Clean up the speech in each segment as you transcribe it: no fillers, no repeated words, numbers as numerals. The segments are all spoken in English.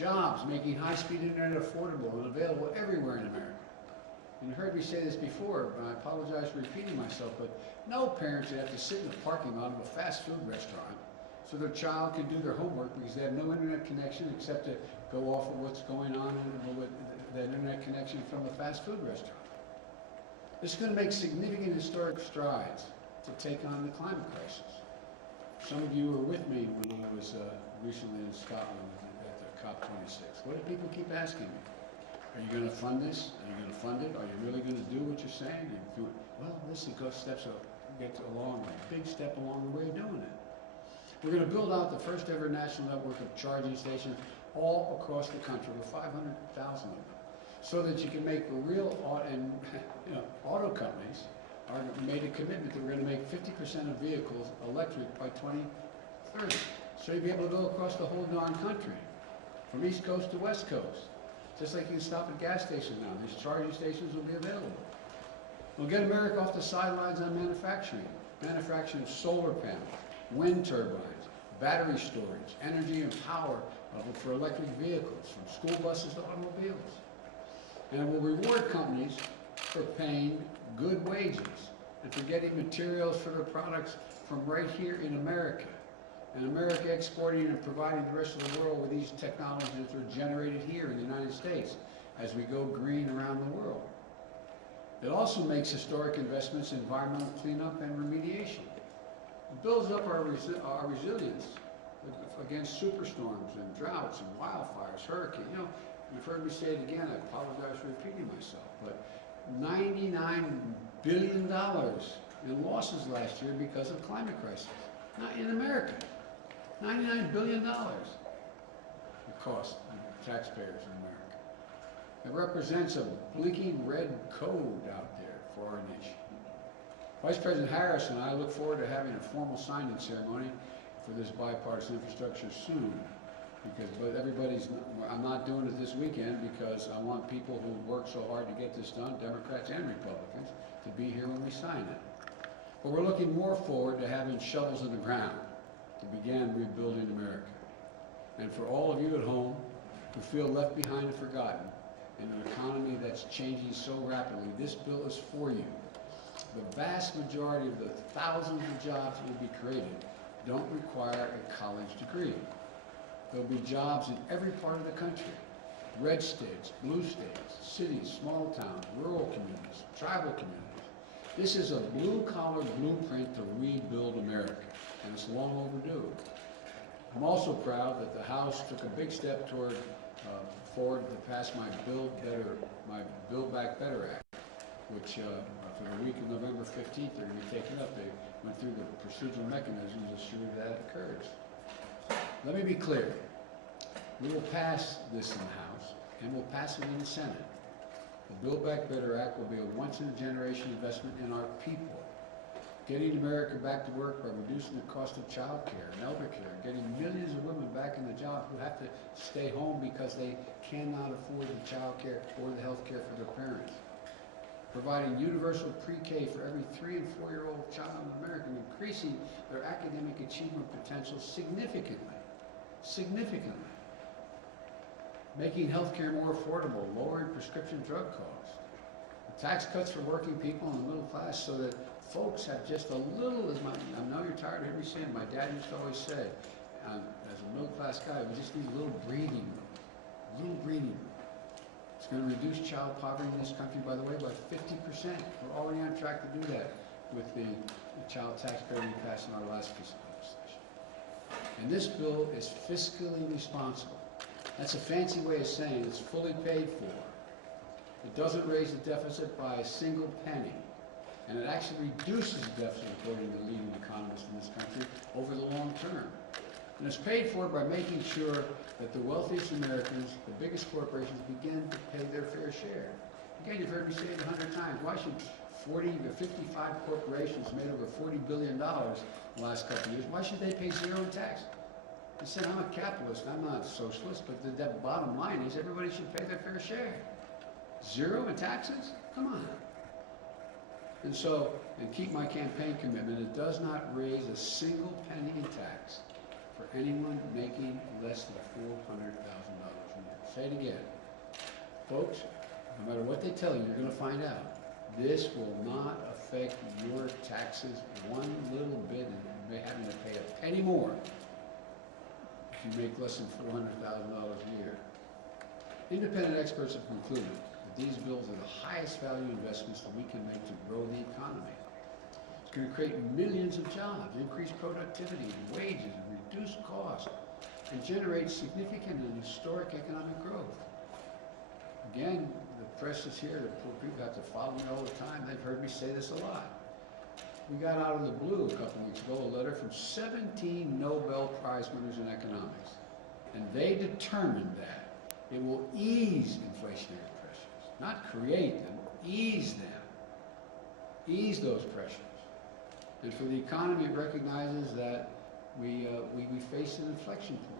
Jobs, making high-speed internet affordable and available everywhere in America. And you heard me say this before, but I apologize for repeating myself, but no parent should have to sit in the parking lot of a fast food restaurant so their child can do their homework because they have no internet connection except to go off of what's going on with that internet connection from the fast food restaurant. This is going to make significant historic strides to take on the climate crisis. Some of you were with me when I was recently in Scotland at the COP26. What do people keep asking me? Are you going to fund this? Are you going to fund it? Are you really going to do what you're saying? Well, listen, go steps up, get along, a big step along the way of doing it. We're going to build out the first ever national network of charging stations all across the country, with 500,000 of them, so that you can make a real, and auto companies are made a commitment that we're going to make 50% of vehicles electric by 2030. So you'll be able to go across the whole darn country, from East Coast to West Coast. Just like you can stop at gas stations now, these charging stations will be available. We'll get America off the sidelines on manufacturing. Manufacturing of solar panels, wind turbines, battery storage, energy and power for electric vehicles, from school buses to automobiles. And it will reward companies for paying good wages and for getting materials for their products from right here in America. And America exporting and providing the rest of the world with these technologies that are generated here in the United States as we go green around the world. It also makes historic investments in environmental cleanup and remediation. It builds up our resilience against superstorms and droughts and wildfires, hurricanes. You've heard me say it again, I apologize for repeating myself, but $99 billion in losses last year because of climate crisis. Not in America. $99 billion it cost taxpayers in America. It represents a blinking red code out there for our nation. Vice President Harris and I look forward to having a formal signing ceremony for this bipartisan infrastructure soon. I'm not doing it this weekend because I want people who work so hard to get this done, Democrats and Republicans, to be here when we sign it. But we're looking more forward to having shovels in the ground to begin rebuilding America. And for all of you at home who feel left behind and forgotten in an economy that's changing so rapidly, this bill is for you. The vast majority of the thousands of jobs that will be created don't require a college degree. There'll be jobs in every part of the country. Red states, blue states, cities, small towns, rural communities, tribal communities. This is a blue-collar blueprint to rebuild America, and it's long overdue. I'm also proud that the House took a big step forward to pass my Build Back Better Act, which for the week of November 15th, they're going to be taken up. They went through the procedural mechanisms to ensure that occurs. Let me be clear. We will pass this in the House, and we'll pass it in the Senate. The Build Back Better Act will be a once-in-a-generation investment in our people, getting America back to work by reducing the cost of child care and elder care, getting millions of women back in the job who have to stay home because they cannot afford the child care or the health care for their parents, providing universal pre-K for every 3- and 4-year-old child in America, and increasing their academic achievement potential significantly, making health care more affordable, lowering prescription drug costs, tax cuts for working people and the middle class so that folks have just a little, I know you're tired of hearing me saying, my dad used to always say, as a middle class guy, we just need a little breathing room. It's going to reduce child poverty in this country, by the way, by 50%. We're already on track to do that with the child tax credit we passed in our last fiscal legislation. And this bill is fiscally responsible. That's a fancy way of saying it's fully paid for. It doesn't raise the deficit by a single penny. And it actually reduces the deficit, according to leading economists in this country, over the long term. And it's paid for by making sure that the wealthiest Americans, the biggest corporations, begin to pay their fair share. Again, you've heard me say it 100 times. Why should 40 to 55 corporations made over $40 billion in the last couple of years, why should they pay zero in tax? I said, I'm a capitalist, I'm not a socialist, but the bottom line is everybody should pay their fair share. Zero in taxes? Come on. And so, and keep my campaign commitment, it does not raise a single penny in tax for anyone making less than $400,000. Say it again. Folks, no matter what they tell you, you're going to find out. This will not affect your taxes one little bit, and you may having to pay a penny more if you make less than $400,000 a year. Independent experts have concluded that these bills are the highest value investments that we can make to grow the economy. It's going to create millions of jobs, increase productivity and wages, and reduce costs, and generate significant and historic economic growth. Again, the press is here, the poor people have to follow me all the time. They've heard me say this a lot. We got out of the blue a couple weeks ago a letter from 17 Nobel Prize winners in economics. And they determined that it will ease inflationary pressures, not create them, ease them, ease those pressures. And for the economy, it recognizes that we face an inflection point.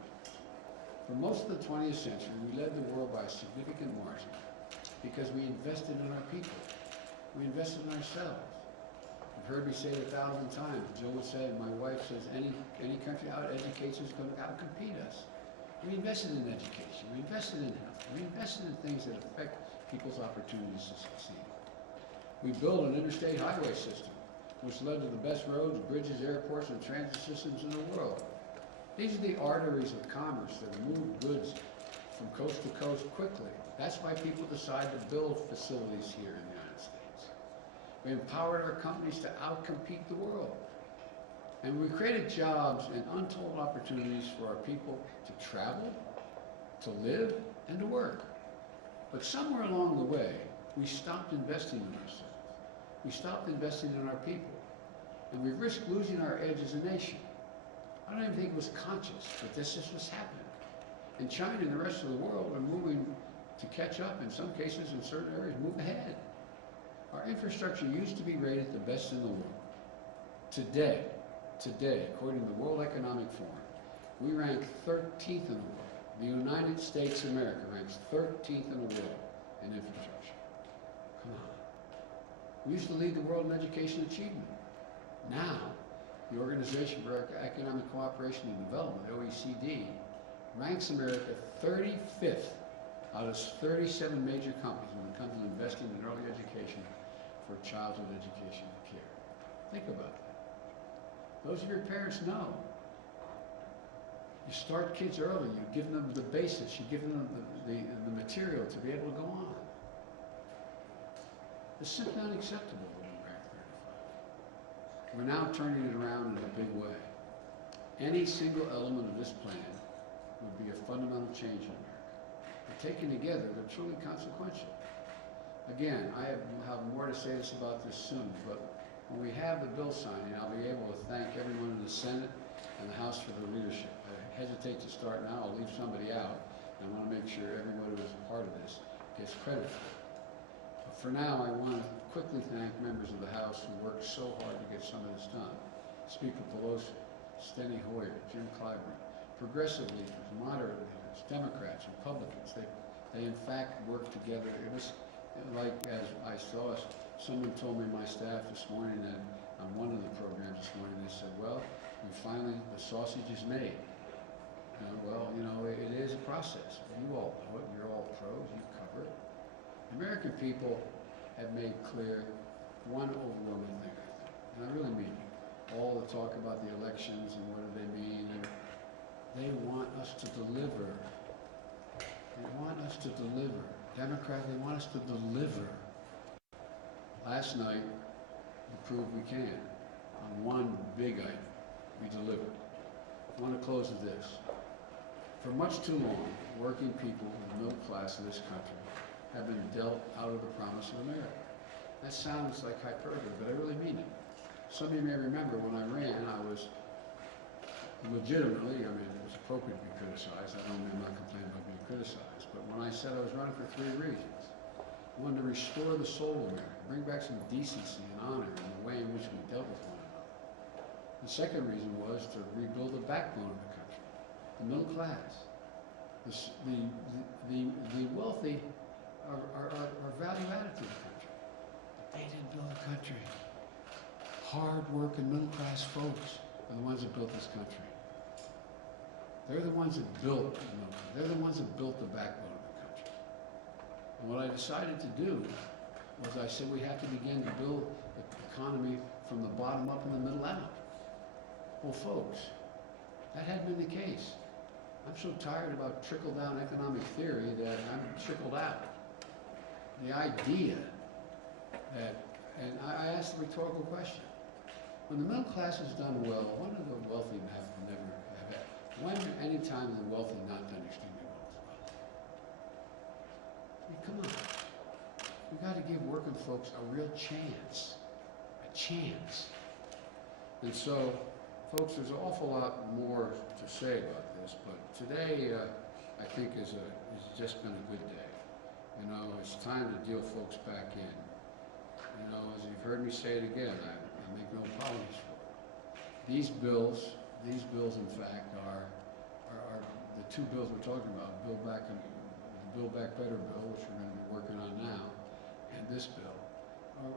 For most of the 20th century, we led the world by a significant margin because we invested in our people. We invested in ourselves. You've heard me say it 1,000 times. Jill would say, my wife says, any country out educates is going to out-compete us. We invested in education. We invested in health. We invested in things that affect people's opportunities to succeed. We built an interstate highway system, which led to the best roads, bridges, airports, and transit systems in the world. These are the arteries of commerce that move goods from coast to coast quickly. That's why people decide to build facilities here in the United States. We empowered our companies to outcompete the world. And we created jobs and untold opportunities for our people to travel, to live, and to work. But somewhere along the way, we stopped investing in ourselves. We stopped investing in our people. And we risked losing our edge as a nation. I don't even think it was conscious, but this is what's happening. And China and the rest of the world are moving to catch up, in some cases, in certain areas, move ahead. Our infrastructure used to be rated the best in the world. Today, according to the World Economic Forum, we rank 13th in the world. The United States of America ranks 13th in the world in infrastructure. Come on. We used to lead the world in education achievement. Now, the Organization for Economic Cooperation and Development, OECD, ranks America 35th out of 37 major companies when it comes to investing in early education for childhood education and care. Think about that. Those of your parents know. You start kids early, you give them the basis, you give them the material to be able to go on. It's simply unacceptable. We're now turning it around in a big way. Any single element of this plan would be a fundamental change in America. But taken together, they're truly consequential. Again, I will have more to say about this soon, but when we have the bill signing, I'll be able to thank everyone in the Senate and the House for their leadership. I hesitate to start now, I'll leave somebody out, and I want to make sure everyone who is a part of this gets credit for it. But for now, I want to quickly thank members of the House who worked so hard to get some of this done. Speaker Pelosi, Steny Hoyer, Jim Clyburn, progressive leaders, moderate leaders, Democrats, Republicans. They in fact worked together. It was like, as I saw, someone told me, my staff this morning, that on one of the programs this morning, they said, well, the sausage is made. It is a process. You all know it. You're all pros. You cover it. The American people have made clear one overwhelming thing, I think, and I really mean it. All the talk about the elections and what do they mean, they want us to deliver. They want us to deliver. Democrats, they want us to deliver. Last night, we proved we can. On one big item, we delivered. I want to close with this. For much too long, working people in the middle class of this country have been dealt out of the promise of America. That sounds like hyperbole, but I really mean it. Some of you may remember when I ran, I was legitimately, it was appropriate to be criticized. I'm not complaining about being criticized. But when I said I was running for 3 reasons. I wanted to restore the soul of America, bring back some decency and honor in the way in which we dealt with one another. The second reason was to rebuild the backbone of the country, the middle class. The wealthy are value-added to the country. But they didn't build the country. Hard-working middle-class folks are the ones that built this country. They're the ones that built America. They're the ones that built the backbone of the And what I decided to do was I said we have to begin to build the economy from the bottom up and the middle out. Well, folks, that hadn't been the case. I'm so tired about trickle-down economic theory that I'm trickled out. The idea that, and I asked the rhetorical question, when the middle class has done well, when do the wealthy never have had? When any time the wealthy not done extremely well as well? I mean, come on. We got to give working folks a real chance. A chance. And so, folks, there's an awful lot more to say about this, but today, I think has just been a good day. You know, it's time to deal folks back in. You know, as you've heard me say it again, I make no apologies for it. These bills, in fact, are the two bills we're talking about, the Build Back Better bill, which we're going to be working on now, and this bill,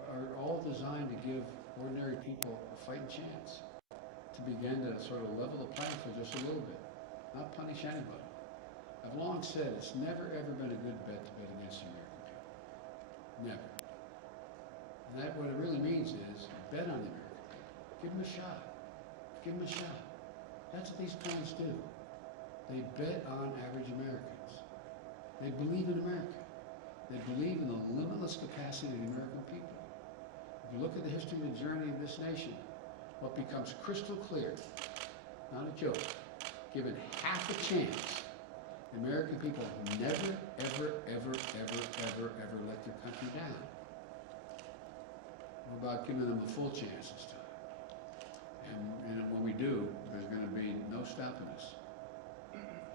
are all designed to give ordinary people a fighting chance to begin to sort of level the playing field just a little bit, not punish anybody. I've long said it's never ever been a good bet to bet against the American people. Never. And that what it really means is bet on the American people. Give them a shot. Give them a shot. That's what these plans do. They bet on average Americans. They believe in America. They believe in the limitless capacity of the American people. If you look at the history and the journey of this nation, what becomes crystal clear, not a joke, given half a chance, the American people never, ever, ever, ever, ever, ever let their country down. We're about giving them a full chance this time. And when we do, there's going to be no stopping us.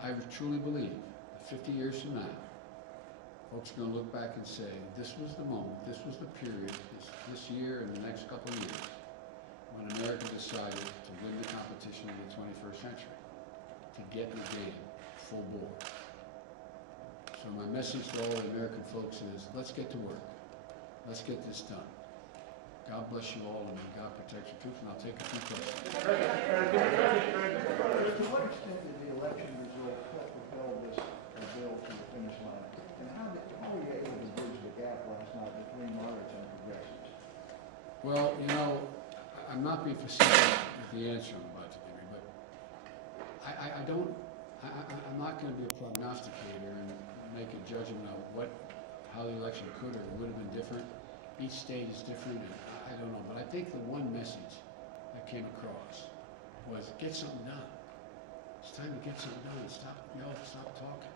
I truly believe that 50 years from now, folks are going to look back and say, this was the moment, this was the period, this year and the next couple of years, when America decided to win the competition of the 21st century, to get in the game full bore. So my message to all the American folks is, let's get to work. Let's get this done. God bless you all, and may God protect your troops, and I'll take a few questions. To what extent did the election result help propel this bill to the finish line? And how were you able to bridge the gap last night between moderates and progressives? Well, you know, I'm not being facetious with the answer I'm about to give you, but I'm not going to be a prognosticator and make a judgment of how the election could or would have been different. Each state is different, and I don't know. But I think the one message that came across was get something done. It's time to get something done. Stop talking.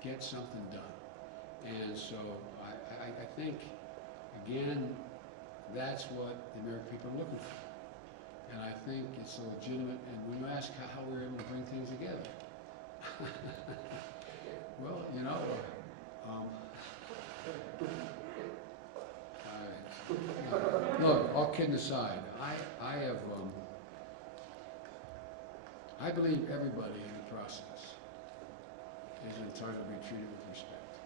Get something done. And so I think, again, that's what the American people are looking for. And I think it's a legitimate, and when you ask how we were able to bring things together, well, you know, look, all kidding aside, I believe everybody in the process is entitled to be treated with respect.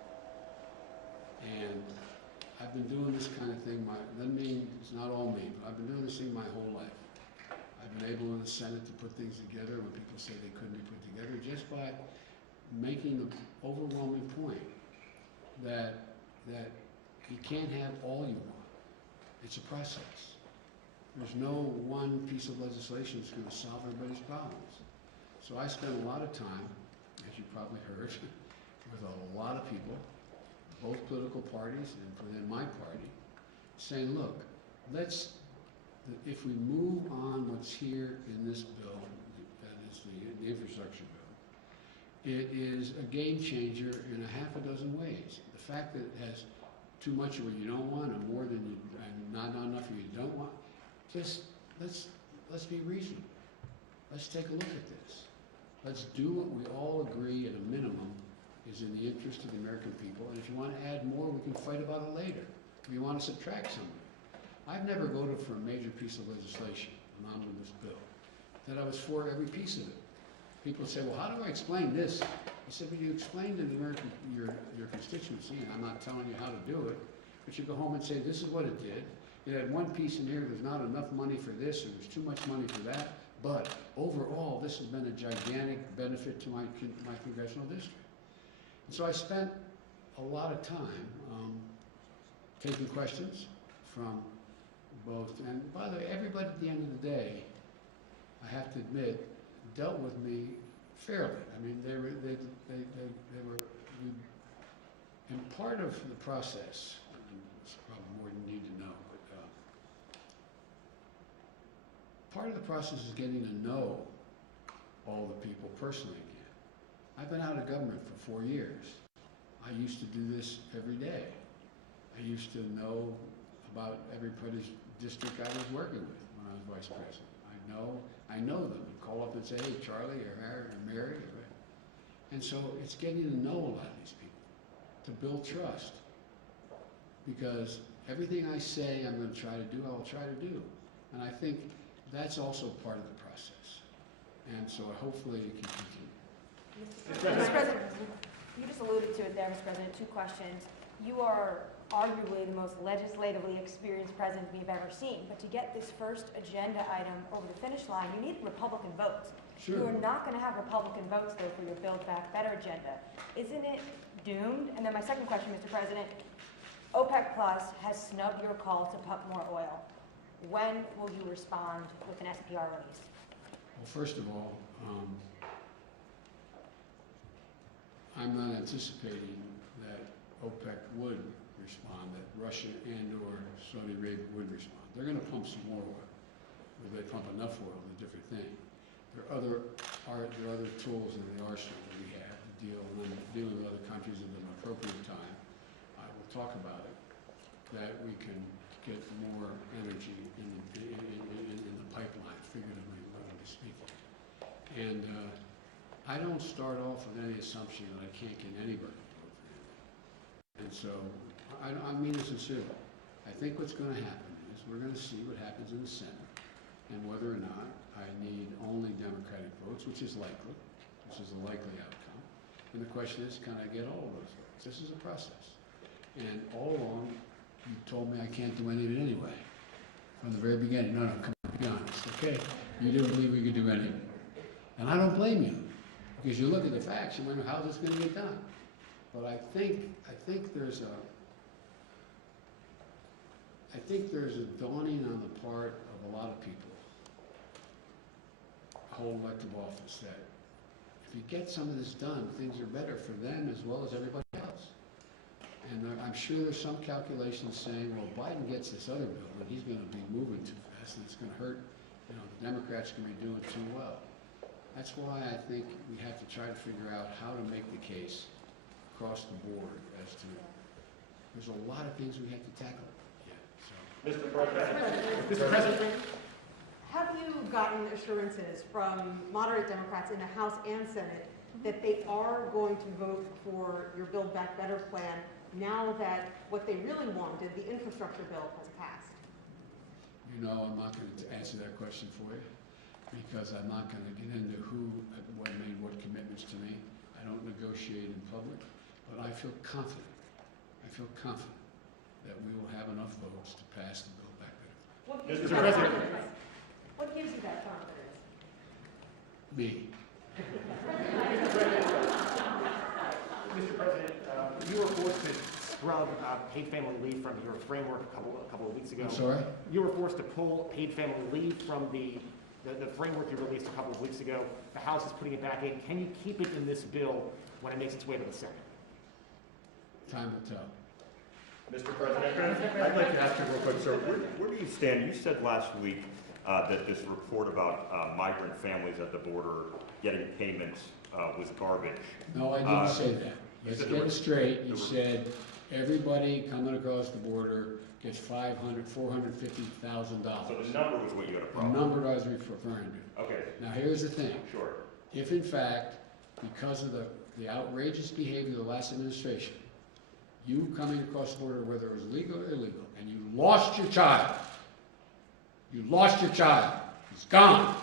And I've been doing this kind of thing, it's not all me, but I've been doing this thing my whole life. I've been able in the Senate to put things together when people say they couldn't be put together, just by making the overwhelming point that you can't have all you want. It's a process. There's no one piece of legislation that's going to solve everybody's problems. So I spent a lot of time, as you probably heard, with a lot of people, both political parties and within my party, saying, look, if we move on what's here in this bill, that is the infrastructure bill, it is a game changer in a half a dozen ways. The fact that it has too much of what you don't want and more than you, and not enough of what you don't want, just let's be reasonable. Let's take a look at this. Let's do what we all agree at a minimum is in the interest of the American people. And if you want to add more, we can fight about it later. If you want to subtract something. I've never voted for a major piece of legislation, an omnibus bill, that I was for every piece of it. People say, well, how do I explain this? I said, well, you explain to the American, your constituency, and I'm not telling you how to do it, but you go home and say, this is what it did. It had one piece in here, there's not enough money for this, or there's too much money for that, but overall, this has been a gigantic benefit to my congressional district. And so I spent a lot of time taking questions from both, and by the way, everybody at the end of the day, I have to admit, dealt with me fairly. I mean, they were, and part of the process, and it's probably more than you need to know, but part of the process is getting to know all the people personally again. I've been out of government for 4 years. I used to do this every day. I used to know about everybody's district I was working with when I was vice president. I know them. I call up and say, hey, Charlie or Harry or Mary. And so it's getting to know a lot of these people, to build trust. Because everything I say I'm going to try to do, I will try to do. And I think that's also part of the process. And so hopefully it can continue. Mr. President, you just alluded to it there, Mr. President. 2 questions. You are arguably the most legislatively experienced president we've ever seen. But to get this first agenda item over the finish line, you need Republican votes. Sure. You are not going to have Republican votes, though, for your Build Back Better agenda. Isn't it doomed? And then my second question, Mr. President, OPEC Plus has snubbed your call to pump more oil. When will you respond with an SPR release? Well, first of all, I'm not anticipating that OPEC would respond, that Russia and/or Saudi Arabia would respond. They're going to pump some more oil. Whether they pump enough oil is a different thing. There are other tools in the arsenal that we have to deal with other countries at an appropriate time. I will talk about it, that we can get more energy in the pipeline, figuratively speaking. And I don't start off with any assumption that I can't get anybody to vote for anything. And so, I mean it sincerely. I think what's going to happen is we're going to see what happens in the Senate and whether or not I need only Democratic votes, which is likely, which is a likely outcome. And the question is, can I get all of those votes? This is a process. And all along, you told me I can't do any of it anyway. From the very beginning. No, come on, be honest, okay? You didn't believe we could do any of it. And I don't blame you. Because you look at the facts, you wonder how this is going to get done. But I think there's a dawning on the part of a lot of people, whole elective office, that if you get some of this done, things are better for them as well as everybody else. And I'm sure there's some calculations saying, well, Biden gets this other bill, and he's going to be moving too fast, and it's going to hurt. You know, the Democrats are going to be doing too well. That's why I think we have to try to figure out how to make the case across the board as to, there's a lot of things we have to tackle yet. So. Mr. President. Mr. President. Have you gotten assurances from moderate Democrats in the House and Senate that they are going to vote for your Build Back Better plan now that what they really wanted, the infrastructure bill, has passed? You know, I'm not going to answer that question for you because I'm not going to get into who made what commitments to me. I don't negotiate in public, but I feel confident. I feel confident that we will have enough votes to pass the Build Back Better. What gives Mr. you that President. confidence? What gives you that confidence? Me. Mr. President, you were forced to scrub paid family leave from your framework a couple of weeks ago. I'm sorry? You were forced to pull paid family leave from the framework you released a couple of weeks ago. The House is putting it back in. Can you keep it in this bill when it makes its way to the Senate? Time will tell. Mr. President, I'd like to ask you real quick, sir, where do you stand? You said last week that this report about migrant families at the border getting payments was garbage. No, I didn't say that. Let's said get it straight. You said everybody coming across the border gets $450,000. So the number was what you had a The problem number I was referring to. Okay, Now, here's the thing. sure. If in fact, because of the outrageous behavior of the last administration, you coming across the border, whether it was legal or illegal, and you lost your child, he's gone,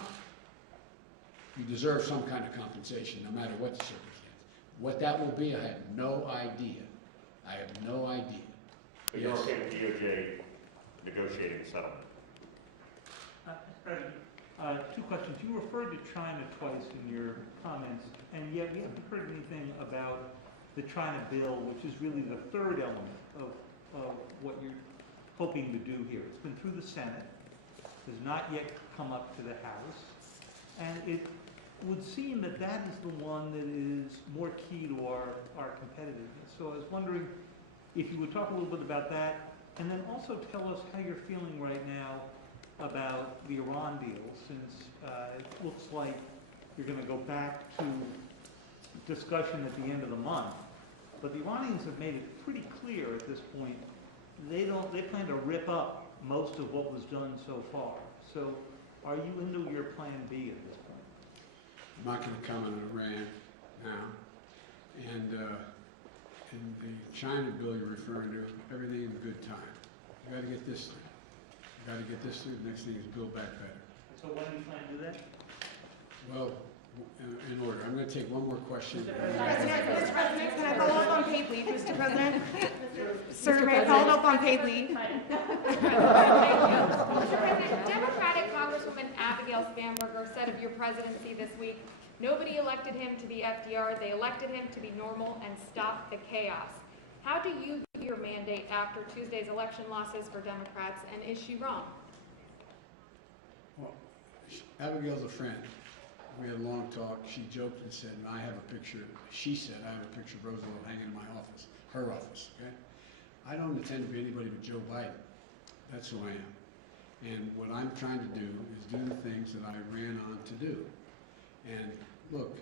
you deserve some kind of compensation, no matter what the circumstance. What that will be, I have no idea. I have no idea. But you're okay with DOJ negotiating the settlement? President, 2 questions. You referred to China twice in your comments, and yet we haven't heard anything about the China bill, which is really the third element of what you're hoping to do here. It's been through the Senate, has not yet come up to the House, and it would seem that that is the one that is more key to our competitiveness. So I was wondering if you would talk a little bit about that, and then also tell us how you're feeling right now about the Iran deal, since it looks like you're going to go back to discussion at the end of the month. But the Iranians have made it pretty clear at this point, they plan to rip up most of what was done so far. So are you into your plan B at this point? I'm not going to comment on Iran now. And in the China bill you're referring to, everything in good time. You got to get this through. You got to get this through. The next thing is Build Back Better. So when do you plan to do that? Well, in order. I'm going to take one more question. Mr. President, can I follow up on paid leave, Mr. President? Sir, may I follow up on paid leave? Mr. President, Democratic Congresswoman Abigail Spanberger said of your presidency this week, nobody elected him to be FDR, they elected him to be normal and stop the chaos. How do you view your mandate after Tuesday's election losses for Democrats, and is she wrong? Well, Abigail's a friend. We had a long talk. She joked and said, I have a picture, she said, I have a picture of Roosevelt hanging in my office, her office, okay? I don't intend to be anybody but Joe Biden. That's who I am. And what I'm trying to do is do the things that I ran on to do. And look,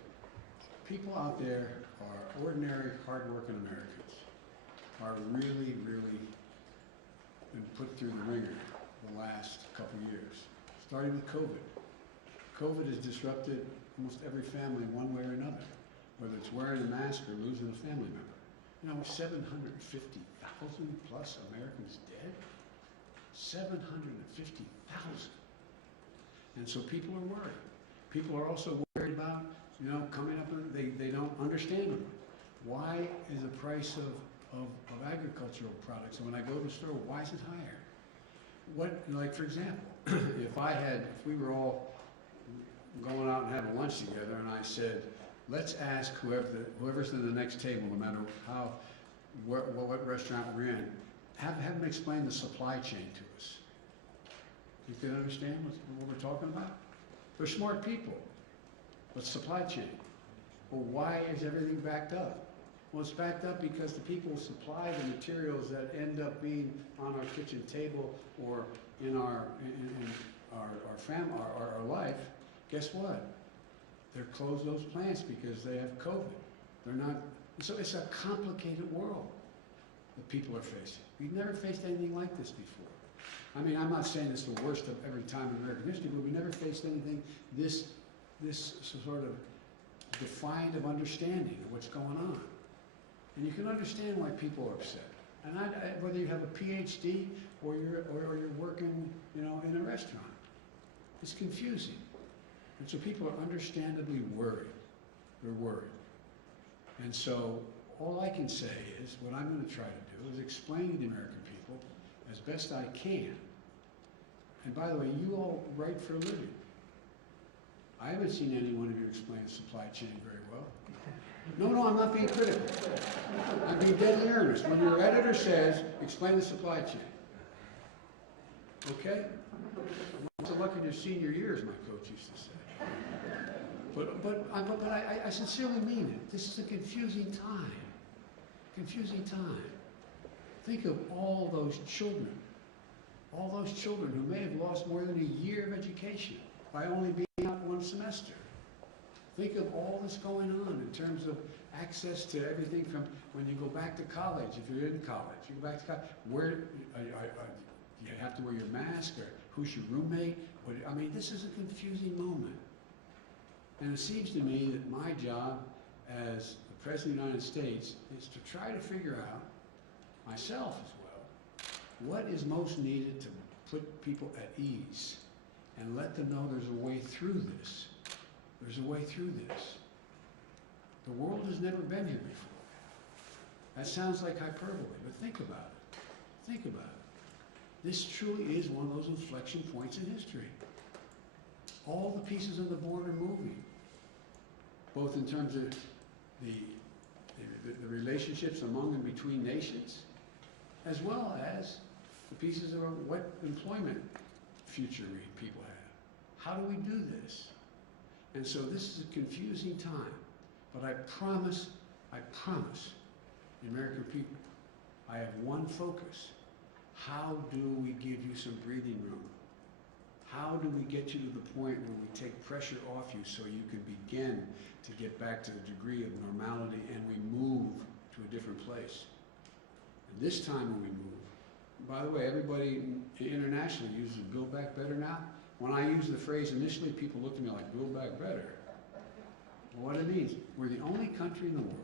people out there are ordinary, hardworking Americans, are really, really been put through the ringer the last couple of years, starting with COVID. COVID has disrupted almost every family one way or another, whether it's wearing a mask or losing a family member. You know, 750,000 plus Americans dead? 750,000. And so people are worried. People are also worried about, you know, coming up, they don't understand them. Why is the price of agricultural products, and when I go to the store, why is it higher? What, like for example, if we were all going out and having lunch together, and I said, let's ask whoever's in the next table, no matter what restaurant we're in, have them explain the supply chain to us. You can understand what we're talking about? They're smart people. But supply chain? Well, why is everything backed up? Well, it's backed up because the people supply the materials that end up being on our kitchen table or in our life. Guess what? They're closed those plants because they have COVID. They're not, so it's a complicated world that people are facing. We've never faced anything like this before. I mean, I'm not saying it's the worst of every time in American history, but we never faced anything this sort of defiant of understanding of what's going on. And you can understand why people are upset. And whether you have a PhD or you're working, you know, in a restaurant, it's confusing. And so people are understandably worried. They're worried. And so all I can say is what I'm going to try to do is explain to the American people as best I can. And by the way, you all write for a living. I haven't seen any one of you explain the supply chain very well. No, I'm not being critical. I'm being deadly earnest. When your editor says, explain the supply chain. Okay? It's a luck in your senior years, my coach used to say. But I sincerely mean it. This is a confusing time. Confusing time. Think of all those children who may have lost more than a year of education by only being out one semester. Think of all this going on in terms of access to everything from when you go back to college, if you're in college, you go back to college, where you have to wear your mask, or who's your roommate? I mean, this is a confusing moment. And it seems to me that my job as the President of the United States is to try to figure out, myself as well, what is most needed to put people at ease and let them know there's a way through this. There's a way through this. The world has never been here before. That sounds like hyperbole, but think about it. Think about it. This truly is one of those inflection points in history. All the pieces of the board are moving, both in terms of the relationships among and between nations, as well as the pieces of what employment future people have. How do we do this? And so this is a confusing time, but I promise the American people, I have one focus. How do we give you some breathing room? How do we get you to the point where we take pressure off you so you can begin to get back to a degree of normality and we move to a different place? And this time when we move, by the way, everybody internationally uses Build Back Better now. When I used the phrase initially, people looked at me like, Build Back Better. Well, what it means, we're the only country in the world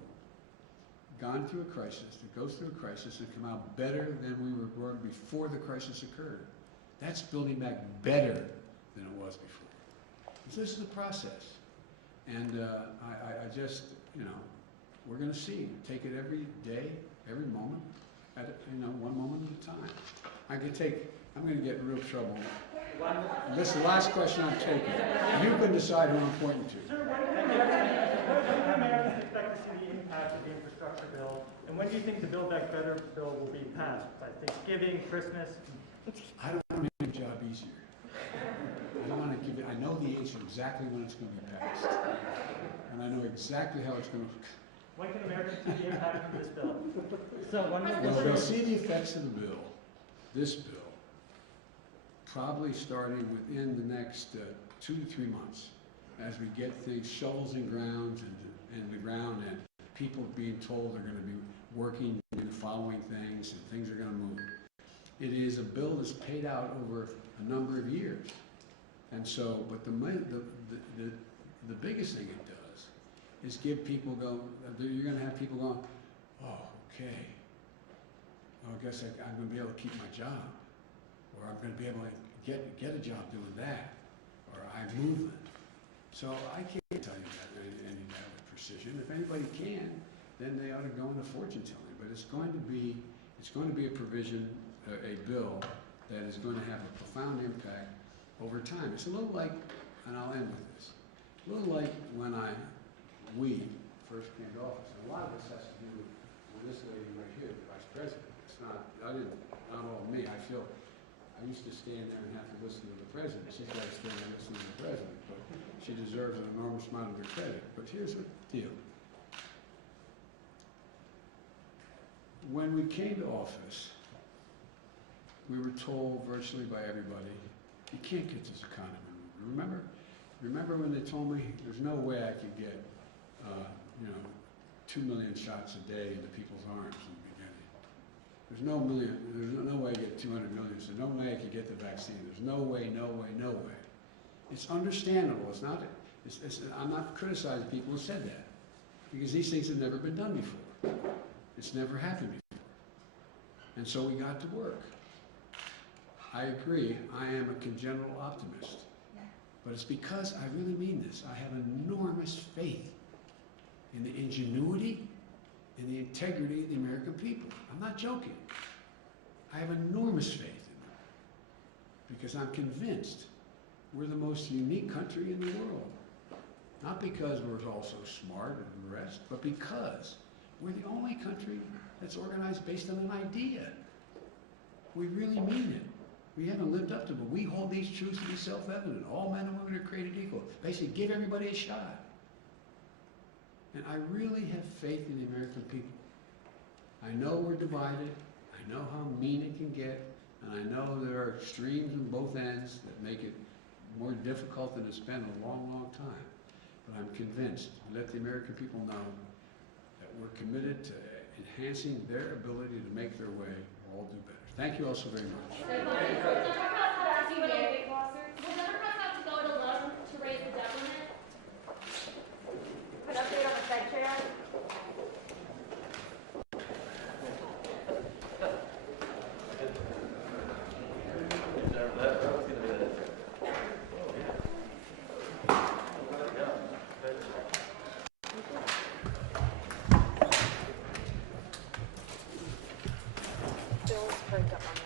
gone through a crisis, that goes through a crisis and come out better than we were before the crisis occurred. That's building back better than it was before. So this is the process. And I just, you know, we're going to see. Take it every day, every moment, one moment at a time. I'm going to get in real trouble. This is the last question I'm taking. You can decide who I'm pointing to. Sir, when can Americans expect to see the impact of the infrastructure bill? And when do you think the Build Back Better bill will be passed? By Thanksgiving, Christmas? I don't want to make your job easier. I don't want to give you, I know the answer exactly when it's going to be passed. And I know exactly how it's going to. When can Americans see the impact of this bill? So when Well, they'll see the effects of the bill, this bill, probably starting within the next 2 to 3 months, as we get things, shovels in grounds and the ground, and people being told they're going to be working and following things, and things are going to move. It is a bill that's paid out over a number of years, and so, but the biggest thing it does is give people you're going to have people going, oh, okay, well, I guess I'm going to be able to keep my job. Or I'm going to be able to get a job doing that, or I'm moving. So I can't tell you that any of that with precision. If anybody can, then they ought to go into fortune telling. But it's going to be a provision, a bill that is going to have a profound impact over time. It's a little like, and I'll end with this, a little like when we first came to office. And a lot of this has to do with this lady right here, the vice president. It's not all me. I used to stand there and have to listen to the president. She's got to stand there and listen to the president, but she deserves an enormous amount of the credit. But here's the deal. When we came to office, we were told virtually by everybody, you can't get this economy moving. Remember when they told me there's no way I could get, 2 million shots a day into people's arms in the beginning. There's no way I get 200 million, so no way I could get the vaccine. There's no way. It's understandable. I'm not criticizing people who said that, because these things have never been done before. It's never happened before. And so we got to work. I agree, I am a congenital optimist. But it's because I really mean this. I have enormous faith in the ingenuity and the integrity of the American people. I'm not joking. I have enormous faith in them, because I'm convinced we're the most unique country in the world. Not because we're all so smart and the rest, but because we're the only country that's organized based on an idea. We really mean it. We haven't lived up to it, but we hold these truths to be self-evident. All men and women are created equal. Basically, give everybody a shot. And I really have faith in the American people. I know we're divided. I know how mean it can get. And I know there are extremes on both ends that make it more difficult than it's been a long, long time. But I'm convinced, let the American people know that we're committed to enhancing their ability to make their way all do better. Thank you all so very much. Will Democrats have to go it alone to raise the debt limit? Put update on the Fed chair. Bill's break up on